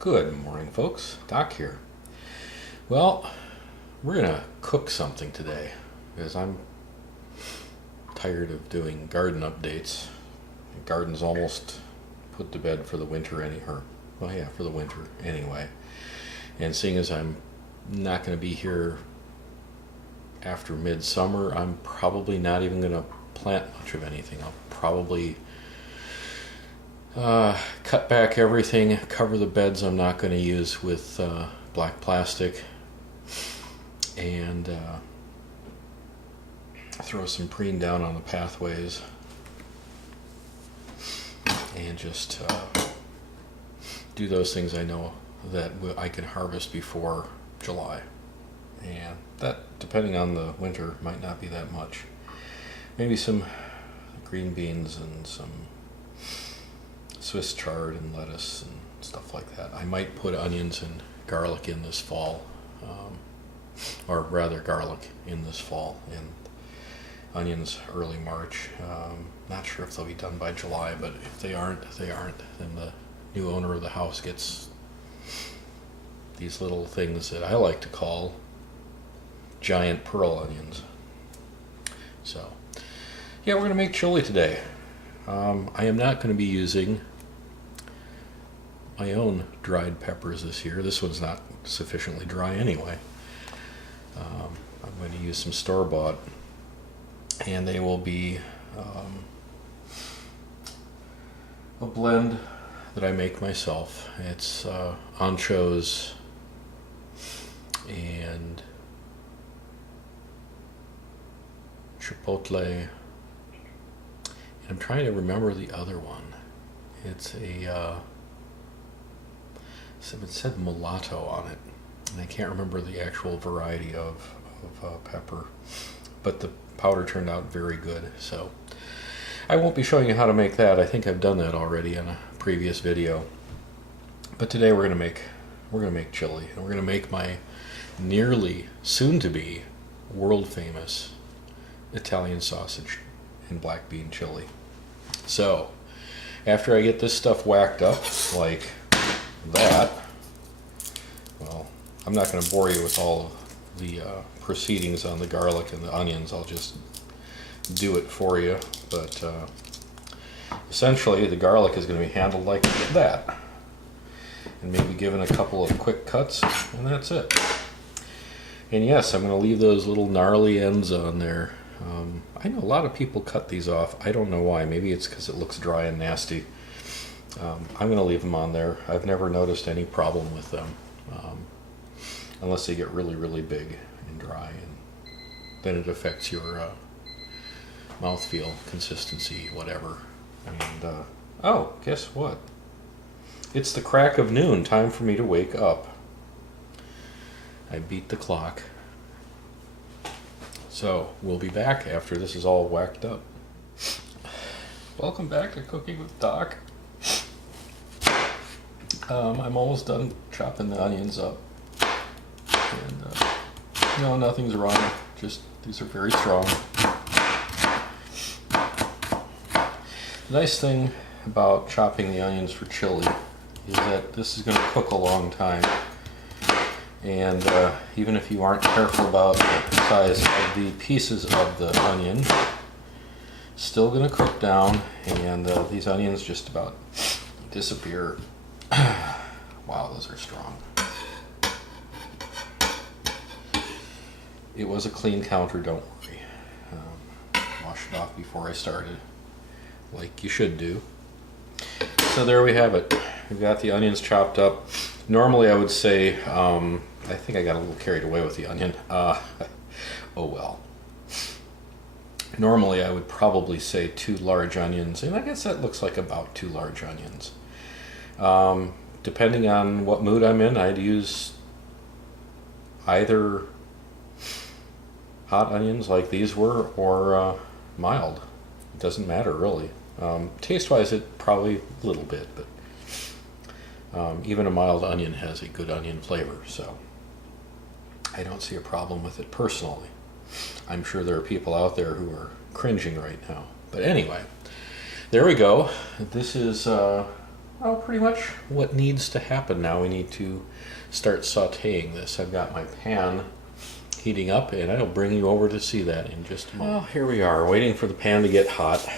Good morning, folks. Doc here. Well, we're gonna cook something today because I'm tired of doing garden updates. The garden's almost put to bed for the winter anyhow. Well, yeah, for the winter anyway. And seeing as I'm not going to be here after midsummer, I'm probably not even going to plant much of anything. I'll probably cut back everything, cover the beds I'm not going to use with black plastic, and throw some preen down on the pathways, and just do those things I know that I can harvest before July. And that, depending on the winter, might not be that much. Maybe some green beans and some Swiss chard and lettuce and stuff like that. I might put onions and garlic in this fall, or rather garlic in this fall, and onions early March. Not sure if they'll be done by July, but if they aren't, they aren't. Then the new owner of the house gets these little things that I like to call giant pearl onions. So, yeah, we're going to make chili today. I am not going to be using my own dried peppers this year. This one's not sufficiently dry anyway. I'm going to use some store-bought, and they will be a blend that I make myself. It's anchos and chipotle, and I'm trying to remember the other one. It's a it said mulatto on it, and I can't remember the actual variety of pepper, but the powder turned out very good. So I won't be showing you how to make that. I think I've done that already in a previous video. But today we're gonna make chili, and we're gonna make my nearly soon-to-be world-famous Italian sausage and black bean chili. So after I get this stuff whacked up like that, well, I'm not going to bore you with all of the proceedings on the garlic and the onions. I'll just do it for you. But essentially, the garlic is going to be handled like that, and maybe given a couple of quick cuts, and that's it. And yes, I'm going to leave those little gnarly ends on there. I know a lot of people cut these off. I don't know why. Maybe it's because it looks dry and nasty. I'm going to leave them on there. I've never noticed any problem with them, unless they get really, really big and dry, and then it affects your mouthfeel, consistency, whatever. And oh, guess what? It's the crack of noon. Time for me to wake up. I beat the clock. So we'll be back after this is all whacked up. Welcome back to Cooking with Doc. I'm almost done chopping the onions up, and no, nothing's wrong. Just these are very strong. The nice thing about chopping the onions for chili is that this is going to cook a long time. And even if you aren't careful about the size of the pieces of the onion, still going to cook down, and these onions just about disappear. Wow, those are strong. It was a clean counter, don't worry. Washed it off before I started, like you should do. So there we have it. We've got the onions chopped up. Normally I would say, I think I got a little carried away with the onion. Oh well. Normally I would probably say 2 large onions, and I guess that looks like about 2 large onions. Depending on what mood I'm in, I'd use either hot onions like these were, or mild. It doesn't matter really. Taste-wise, it probably a little bit, but even a mild onion has a good onion flavor, so I don't see a problem with it personally. I'm sure there are people out there who are cringing right now. But anyway, there we go. This is well, pretty much what needs to happen now. We need to start sauteing this. I've got my pan heating up, and I'll bring you over to see that in just a moment. Well, here we are, waiting for the pan to get hot.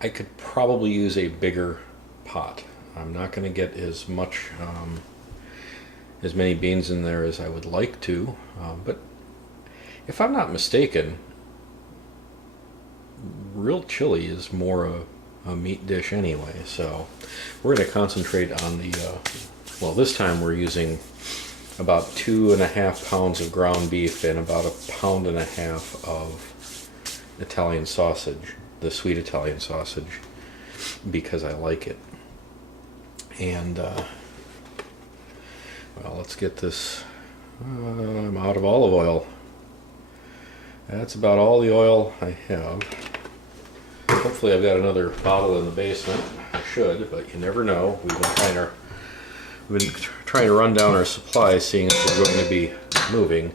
I could probably use a bigger pot. I'm not going to get as much, as many beans in there as I would like to, but if I'm not mistaken, real chili is more a meat dish anyway, so we're going to concentrate on the, well, this time we're using about 2.5 pounds of ground beef and about 1.5 pounds of Italian sausage, the sweet Italian sausage, because I like it. And well, let's get this. I'm out of olive oil. That's about all the oil I have. Hopefully I've got another bottle in the basement. I should, but you never know. We've been trying to run down our supply, seeing if we're going to be moving.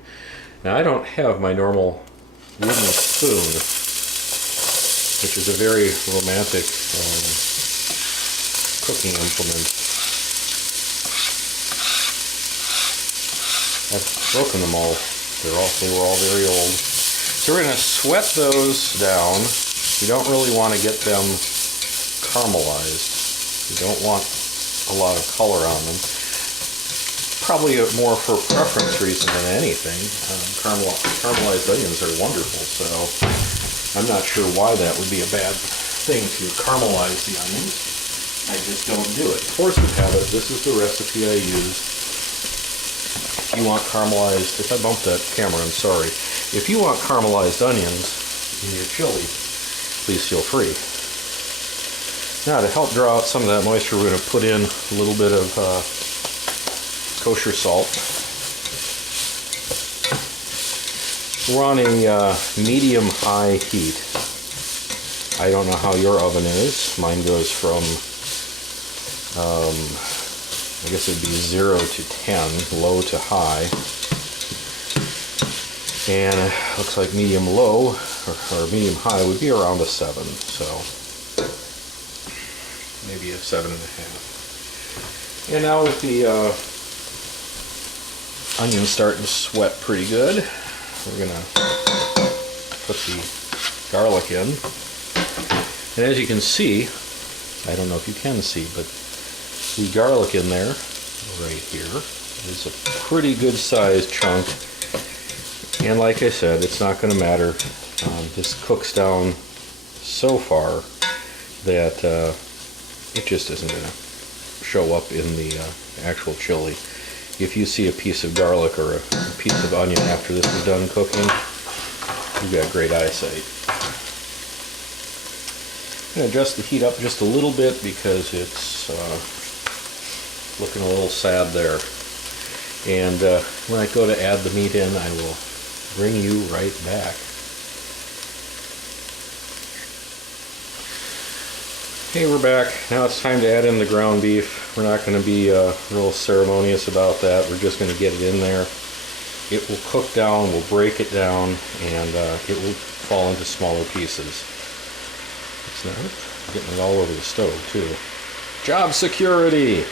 Now, I don't have my normal wooden spoon, which is a very romantic cooking implement. I've broken them all. They were all very old. So we're going to sweat those down. You don't really want to get them caramelized. You don't want a lot of color on them. Probably more for preference reason than anything. Caramelized onions are wonderful, so I'm not sure why that would be a bad thing to caramelize the onions. I just don't do it. Force of habit. This is the recipe I use. If you want caramelized, if I bumped that camera, I'm sorry. If you want caramelized onions in your chili, please feel free. Now, to help draw out some of that moisture, we're going to put in a little bit of kosher salt. We're on a medium-high heat. I don't know how your oven is. Mine goes from, I guess it'd be 0 to 10, low to high. And it looks like medium-low, or medium-high would be around a 7, so maybe a 7.5. And now with the onions starting to sweat pretty good, we're going to put the garlic in. And as you can see, I don't know if you can see, but the garlic in there, right here, is a pretty good sized chunk. And like I said, it's not going to matter. This cooks down so far that it just isn't going to show up in the actual chili. If you see a piece of garlic or a piece of onion after this is done cooking, you've got great eyesight. I'm going to adjust the heat up just a little bit because it's looking a little sad there. And when I go to add the meat in, I will bring you right back. Okay, we're back. Now it's time to add in the ground beef. We're not going to be real ceremonious about that. We're just going to get it in there. It will cook down, we'll break it down, and it will fall into smaller pieces. It's not getting it all over the stove, too. Job security!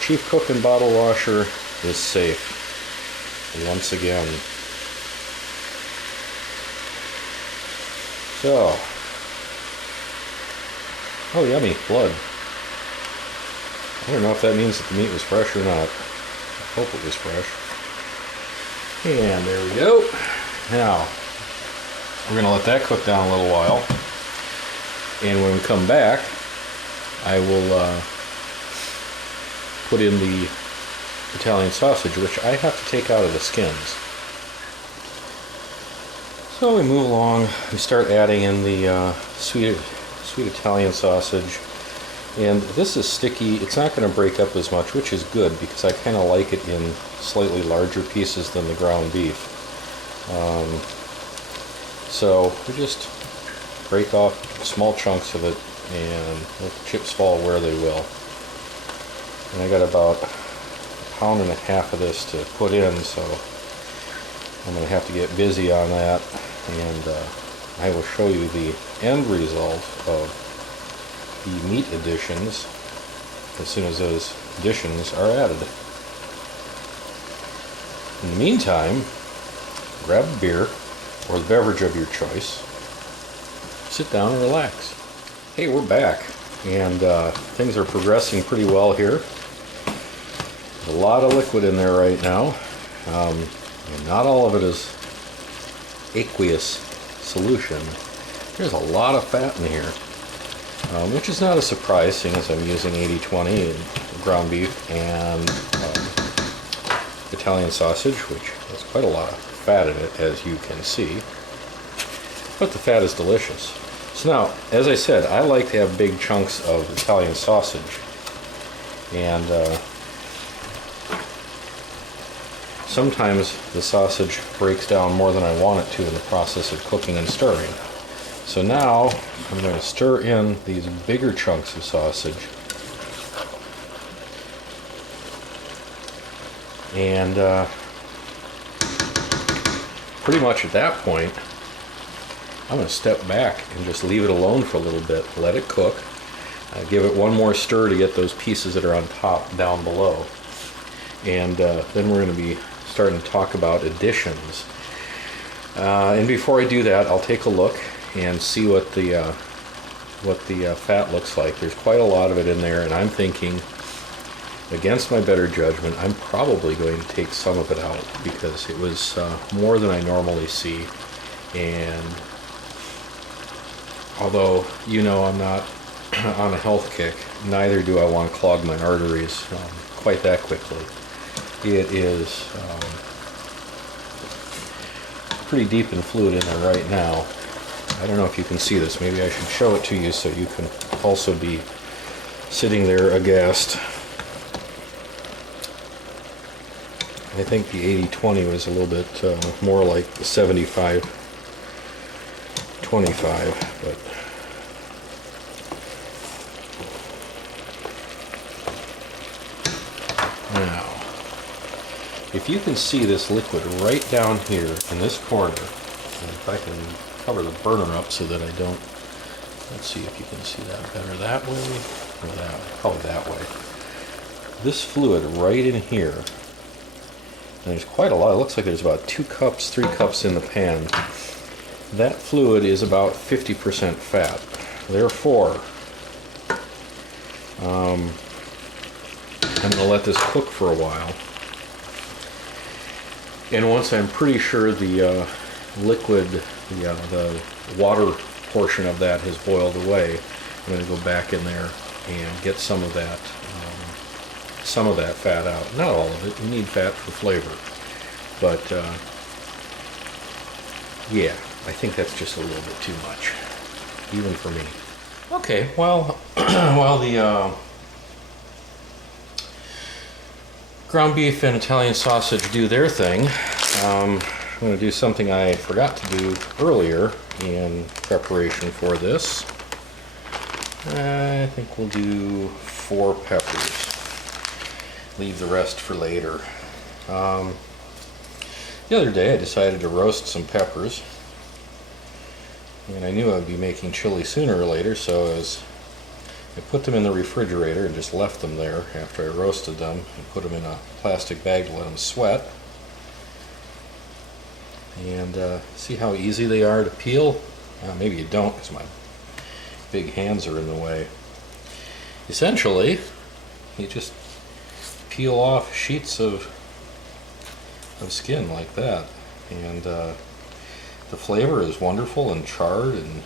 Chief cook and bottle washer is safe. Once again. So. Oh, yummy. Blood. I don't know if that means that the meat was fresh or not. I hope it was fresh. And there we go. Now, we're going to let that cook down a little while. And when we come back, I will put in the Italian sausage, which I have to take out of the skins. So we move along, we start adding in the sweet Italian sausage, and this is sticky. It's not going to break up as much, which is good because I kind of like it in slightly larger pieces than the ground beef. So we just break off small chunks of it and let the chips fall where they will. And I got about 1.5 pounds of this to put in, so I'm going to have to get busy on that and I will show you the end result of the meat additions as soon as those additions are added. In the meantime, grab a beer or the beverage of your choice, sit down and relax. Hey, we're back, and things are progressing pretty well here. A lot of liquid in there right now, and not all of it is aqueous solution. There's a lot of fat in here, which is not a surprise, seeing as I'm using 80/20 and ground beef and Italian sausage, which has quite a lot of fat in it, as you can see. But the fat is delicious. So now, as I said, I like to have big chunks of Italian sausage, and sometimes the sausage breaks down more than I want it to in the process of cooking and stirring. So now I'm going to stir in these bigger chunks of sausage, and pretty much at that point I'm going to step back and just leave it alone for a little bit, let it cook, give it one more stir to get those pieces that are on top down below, and then we're going to be starting to talk about additions. And before I do that, I'll take a look and see what the fat looks like. There's quite a lot of it in there, and I'm thinking, against my better judgment, I'm probably going to take some of it out because it was more than I normally see. And although, you know, I'm not on a health kick, neither do I want to clog my arteries quite that quickly. It is pretty deep in fluid in there right now. I don't know if you can see this. Maybe I should show it to you so you can also be sitting there aghast. I think the 80/20 was a little bit more like the 75/25, but now, if you can see this liquid right down here in this corner, and if I can cover the burner up so that I don't, let's see if you can see that better that way, or that way, probably that way. This fluid right in here, and there's quite a lot, it looks like there's about 2 cups, 3 cups in the pan. That fluid is about 50% fat. Therefore, I'm going to let this cook for a while. And once I'm pretty sure the liquid, the water portion of that has boiled away, I'm going to go back in there and get some of that fat out. Not all of it. You need fat for flavor. But yeah, I think that's just a little bit too much, even for me. Okay, well, while the ground beef and Italian sausage do their thing, I'm going to do something I forgot to do earlier in preparation for this. I think we'll do 4 peppers. Leave the rest for later. The other day I decided to roast some peppers, and I knew I'd be making chili sooner or later, so I put them in the refrigerator and just left them there after I roasted them, and put them in a plastic bag to let them sweat. And see how easy they are to peel? Maybe you don't, because my big hands are in the way. Essentially, you just peel off sheets of skin like that, and the flavor is wonderful and charred, and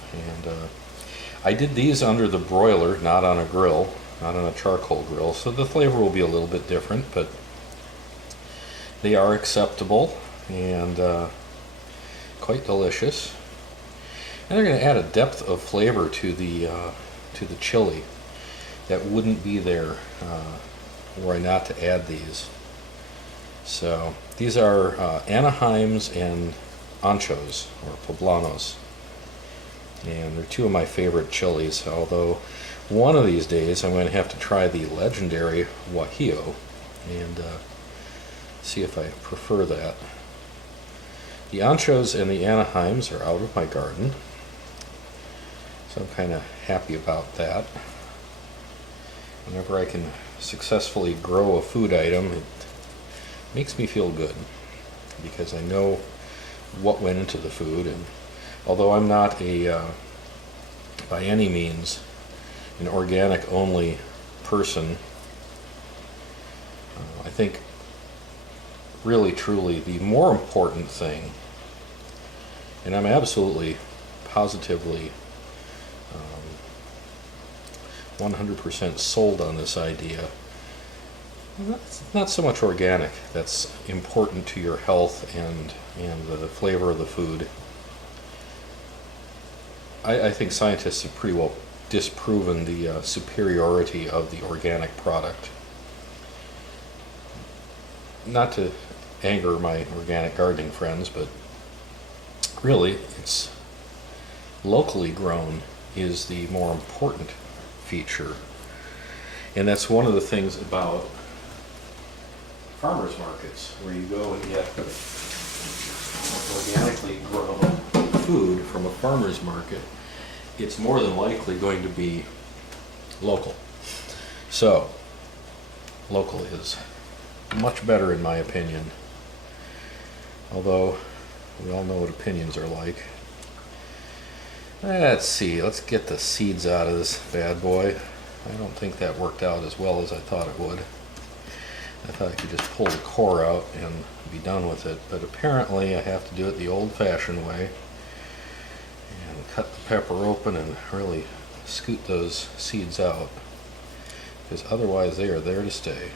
I did these under the broiler, not on a grill, not on a charcoal grill, so the flavor will be a little bit different, but they are acceptable and quite delicious. And they're going to add a depth of flavor to the chili that wouldn't be there were I not to add these. So these are Anaheims and anchos, or poblanos, and they're 2 of my favorite chilies, although one of these days I'm going to have to try the legendary guajillo and see if I prefer that. The anchos and the Anaheims are out of my garden, So I'm kind of happy about that. Whenever I can successfully grow a food item, it makes me feel good because I know what went into the food. And although I'm not by any means an organic only person, I think really truly the more important thing, and I'm absolutely positively 100% sold on this idea, it's not so much organic that's important to your health and the flavor of the food. I think scientists have pretty well disproven the superiority of the organic product. Not to anger my organic gardening friends, but really it's locally grown is the more important feature. And that's one of the things about farmers markets, where you go and get organically grown food from a farmer's market. It's more than likely going to be local. So, local is much better in my opinion. Although, we all know what opinions are like. Let's see, let's get the seeds out of this bad boy. I don't think that worked out as well as I thought it would. I thought I could just pull the core out and be done with it, but apparently I have to do it the old-fashioned way and cut the pepper open and really scoot those seeds out, because otherwise they are there to stay.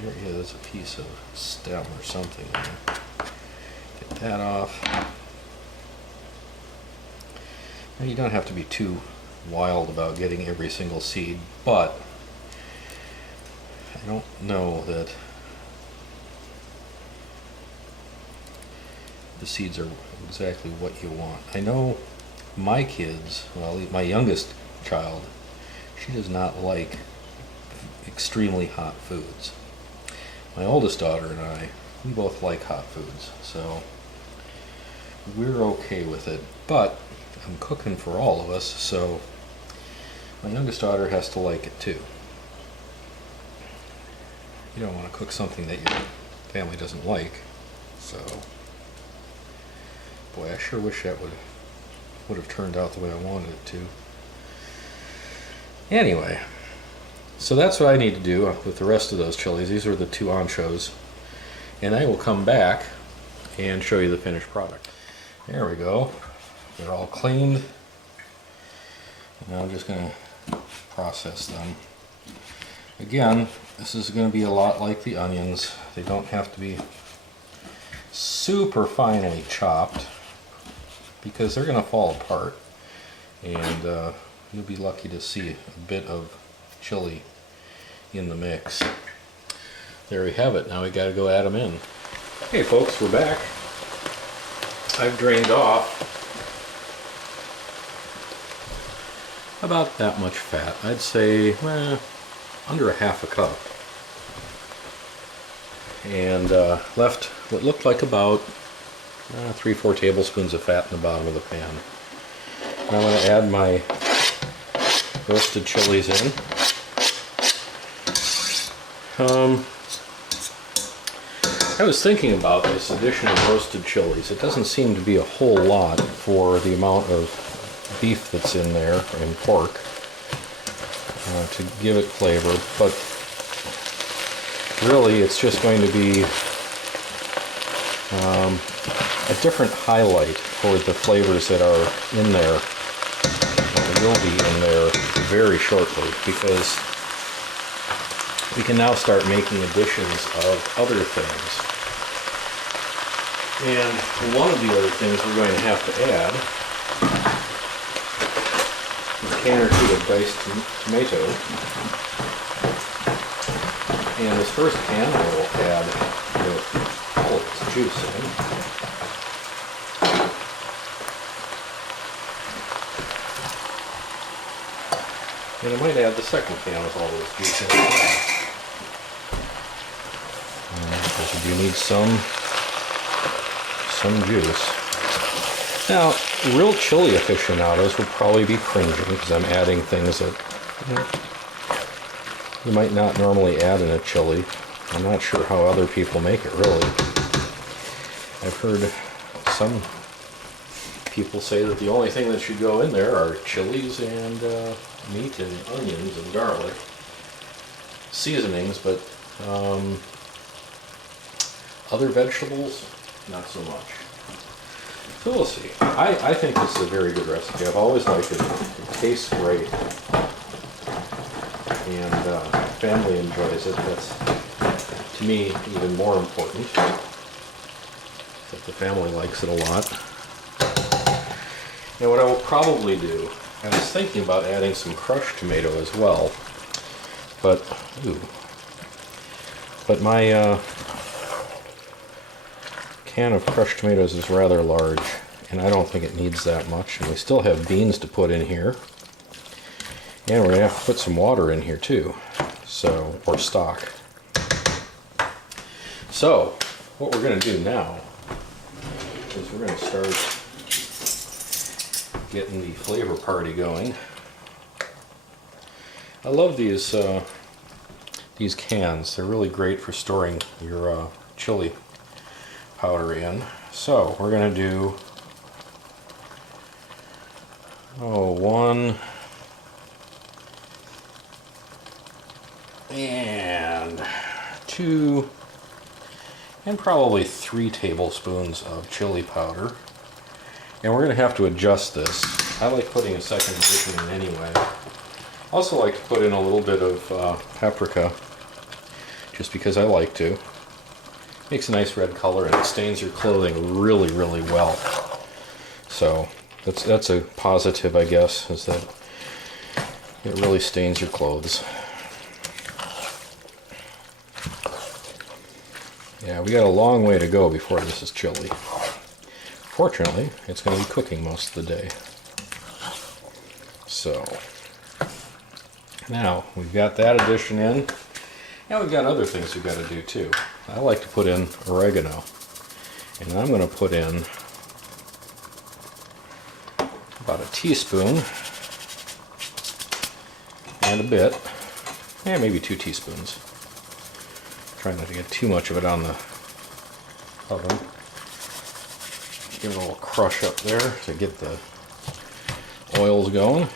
There is a piece of stem or something there. Get that off. Now, you don't have to be too wild about getting every single seed, but I don't know that the seeds are exactly what you want. I know my kids, well, my youngest child, she does not like extremely hot foods. My oldest daughter and I, we both like hot foods, so we're okay with it, but I'm cooking for all of us, so my youngest daughter has to like it too. You don't want to cook something that your family doesn't like, so boy, I sure wish that would have turned out the way I wanted it to. Anyway, so that's what I need to do with the rest of those chilies. These are the 2 anchos, and I will come back and show you the finished product. There we go. They're all cleaned. Now I'm just going to process them. Again, this is going to be a lot like the onions. They don't have to be super finely chopped because they're going to fall apart, and you'll be lucky to see a bit of chili in the mix. There we have it. Now we got to go add them in. Hey folks, we're back. I've drained off about that much fat. I'd say under a half a cup, and left what looked like about 3-4 tablespoons of fat in the bottom of the pan. Now I'm going to add my roasted chilies in. I was thinking about this addition of roasted chilies. It doesn't seem to be a whole lot for the amount of beef that's in there and pork to give it flavor, but really it's just going to be a different highlight for the flavors that are in there, that will be in there very shortly, because we can now start making additions of other things. And one of the other things we're going to have to add is a can or 2 of diced tomato. And this first can I will add with all of its juice in. And I might add the second can with all of its juice in as well. Because you do need some juice. Now, real chili aficionados will probably be cringing because I'm adding things that you might not normally add in a chili. I'm not sure how other people make it, really. I've heard some people say that the only thing that should go in there are chilies and meat and onions and garlic. Seasonings, but other vegetables, not so much. So we'll see. I think this is a very good recipe. I've always liked it. It tastes great. And family enjoys it. That's, to me, even more important. That the family likes it a lot. And what I will probably do, I was thinking about adding some crushed tomato as well. But my can of crushed tomatoes is rather large, and I don't think it needs that much. And we still have beans to put in here. And we're going to have to put some water in here too, so, or stock. So, what we're going to do now is we're going to start getting the flavor party going. I love these cans. They're really great for storing your chili powder in. So we're going to do 1 and 2 and probably 3 tablespoons of chili powder. And we're going to have to adjust this. I like putting a second edition in anyway. Also like to put in a little bit of paprika, just because I like to. Makes a nice red color and it stains your clothing really, really well. So that's a positive, I guess, is that it really stains your clothes. Yeah, we got a long way to go before this is chili. Fortunately, it's going to be cooking most of the day. So, now we've got that addition in. Now we've got other things we've got to do too. I like to put in oregano. And I'm going to put in about a teaspoon and a bit. And maybe 2 teaspoons. Try not to get too much of it on the oven. Give it a little crush up there to get the oils going.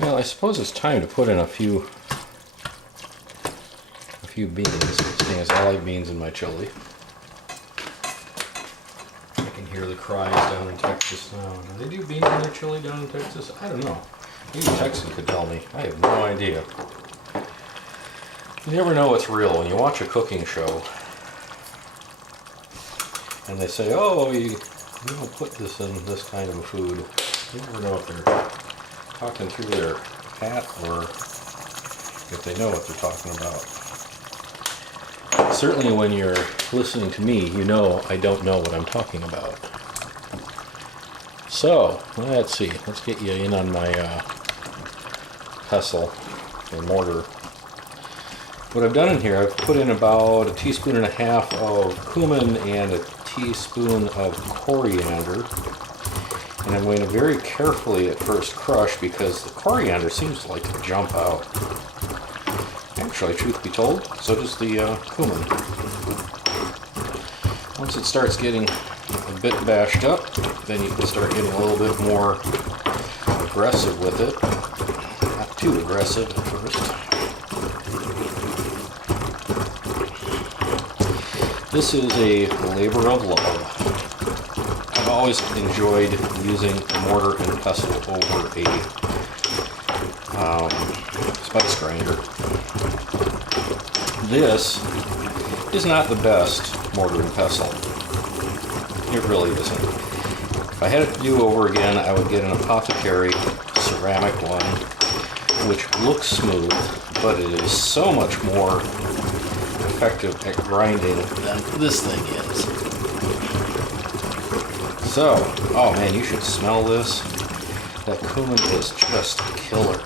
Well, I suppose it's time to put in a few beans, seeing as I like beans in my chili. I can hear the cries down in Texas now. Do they do beans in their chili down in Texas? I don't know. Maybe a Texan could tell me. I have no idea. You never know what's real when you watch a cooking show and they say, oh, you don't put this in this kind of a food. You never know if they're talking through their hat or if they know what they're talking about. Certainly when you're listening to me, you know I don't know what I'm talking about. So, let's see. Let's get you in on my pestle and mortar. What I've done in here, I've put in about 1.5 teaspoons of cumin and a teaspoon of coriander. And I'm going to very carefully at first crush because the coriander seems to like to jump out. Actually, truth be told, so does the cumin. Once it starts getting a bit bashed up, then you can start getting a little bit more aggressive with it. Not too aggressive at first. This is a labor of love. I've always enjoyed using mortar and pestle over a spice grinder. This is not the best mortar and pestle. It really isn't. If I had it to do over again, I would get an apothecary ceramic one, which looks smooth, but it is so much more effective at grinding than this thing is. So, oh man, you should smell this. That cumin is just killer.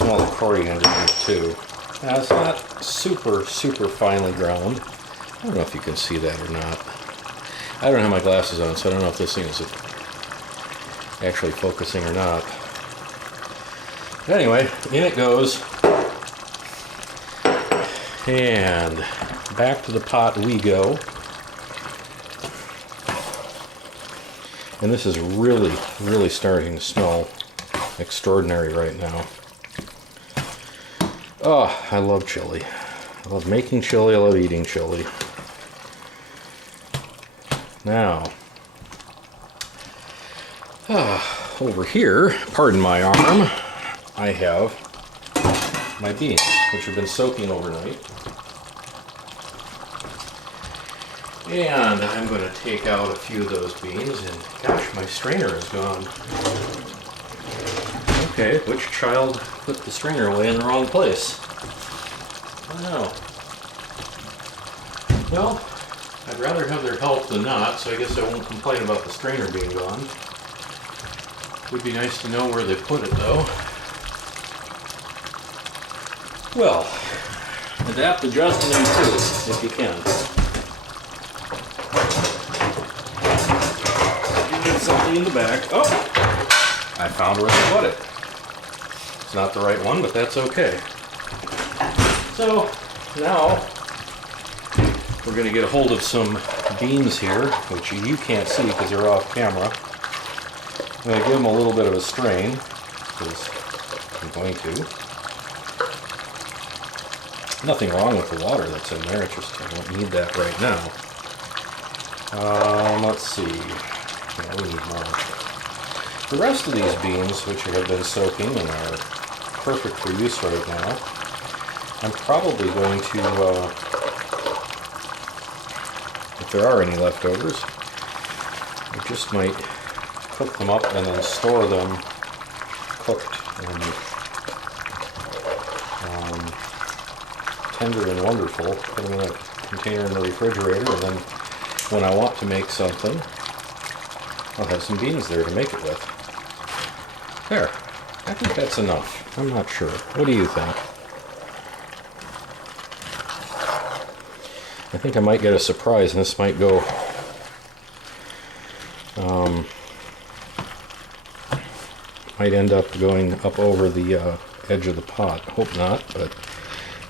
smell the coriander in it too. Now it's not super finely ground. I don't know if you can see that or not. I don't have my glasses on, so I don't know if this thing is actually focusing or not. But anyway, in it goes. And back to the pot we go. And this is really starting to smell extraordinary right now. Oh, I love chili. I love making chili, I love eating chili. Now, over here, pardon my arm, I have my beans, which have been soaking overnight. And I'm going to take out a few of those beans, and gosh, my strainer is gone. Okay, which child put the strainer away in the wrong place? I don't know. Well, I'd rather have their help than not, so I guess I won't complain about the strainer being gone. Would be nice to know where they put it, though. Well, adapt, adjust, and improve if you can. You get something in the back. Oh! I found where they put it. It's not the right one, but that's okay. So, now we're going to get a hold of some beans here, which you can't see because they're off camera. I'm going to give them a little bit of a strain, because I'm going to. Nothing wrong with the water that's in there, it's just I don't need that right now. Let's see. Yeah, we need more. The rest of these beans, which have been soaking and are perfect for use right now, I'm probably going to, if there are any leftovers, I just might cook them up and then store them cooked and tender and wonderful. Put them in a container in the refrigerator, and then when I want to make something, I'll have some beans there to make it with. There. I think that's enough. I'm not sure. What do you think? I think I might get a surprise, and this might go might end up going up over the edge of the pot. Hope not, but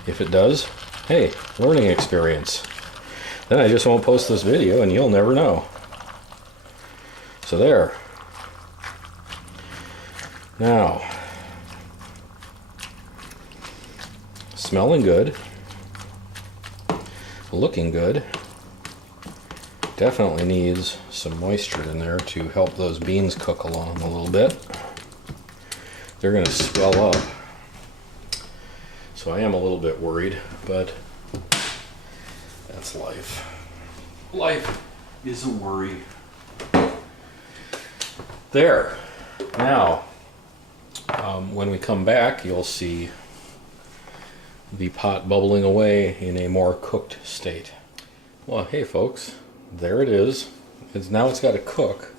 if it does, hey, learning experience. Then I just won't post this video and you'll never know. So there. Now, smelling good, looking good. Definitely needs some moisture in there to help those beans cook along a little bit. They're going to swell up. So I am a little bit worried, but that's life. Life is a worry. There. Now, when we come back, you'll see the pot bubbling away in a more cooked state. Well, hey folks, there it is. Now it's got to cook.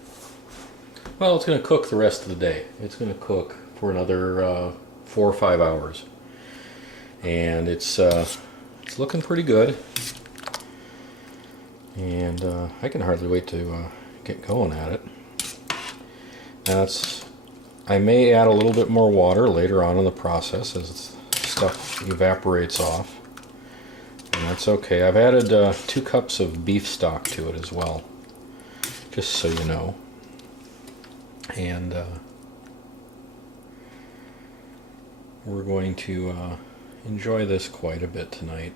Well, it's going to cook the rest of the day. It's going to cook for another 4 or 5 hours. And it's looking pretty good. And I can hardly wait to get going at it. Now I may add a little bit more water later on in the process as stuff evaporates off. And that's okay. I've added 2 cups of beef stock to it as well, just so you know. And we're going to enjoy this quite a bit tonight.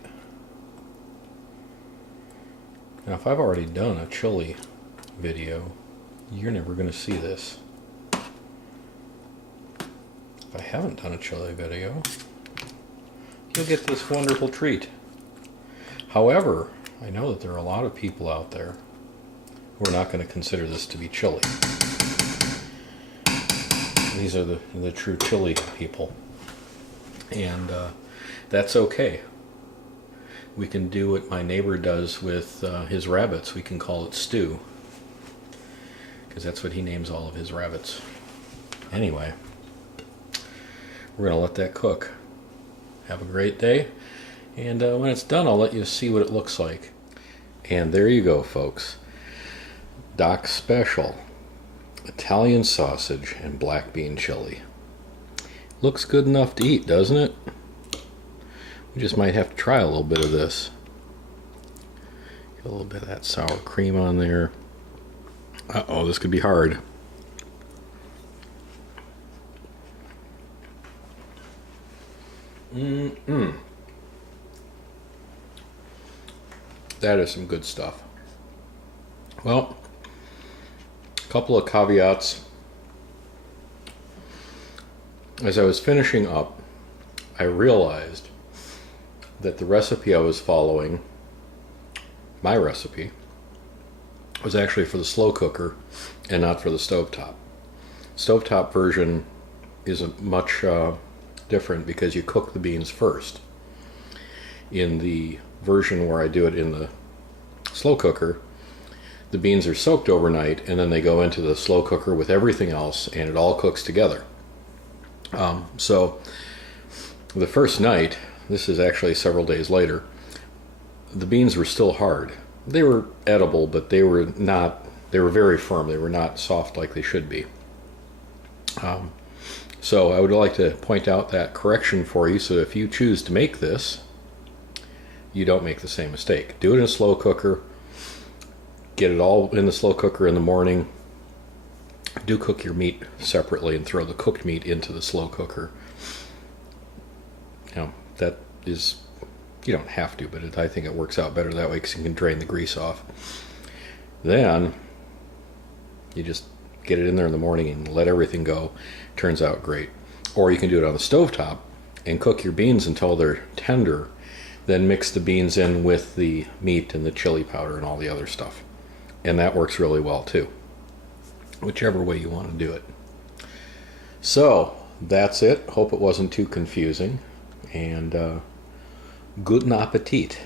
Now, if I've already done a chili video, you're never going to see this. If I haven't done a chili video, you'll get this wonderful treat. However, I know that there are a lot of people out there who are not going to consider this to be chili. These are the true chili people. And that's okay. We can do what my neighbor does with his rabbits. We can call it stew, because that's what he names all of his rabbits. Anyway, We're going to let that cook. Have a great day. And when it's done, I'll let you see what it looks like. And there you go, folks. Doc's Special Italian sausage and black bean chili. Looks good enough to eat, doesn't it? We just might have to try a little bit of this. Get a little bit of that sour cream on there. Uh-oh, this could be hard. That is some good stuff. Well, a couple of caveats. As I was finishing up, I realized that the recipe I was following, my recipe, was actually for the slow cooker and not for the stovetop. Stovetop version is much different because you cook the beans first. In the version where I do it in the slow cooker, the beans are soaked overnight and then they go into the slow cooker with everything else and it all cooks together. So the first night, this is actually several days later, the beans were still hard. They were edible, but they were very firm. They were not soft like they should be. So I would like to point out that correction for you, so if you choose to make this, you don't make the same mistake. Do it in a slow cooker. Get it all in the slow cooker in the morning. Do cook your meat separately and throw the cooked meat into the slow cooker. That is, you don't have to, but I think it works out better that way because you can drain the grease off. Then you just get it in there in the morning and let everything go. Turns out great. Or you can do it on the stovetop and cook your beans until they're tender, then mix the beans in with the meat and the chili powder and all the other stuff. And that works really well too. Whichever way you want to do it. So that's it. Hope it wasn't too confusing. And good appetit.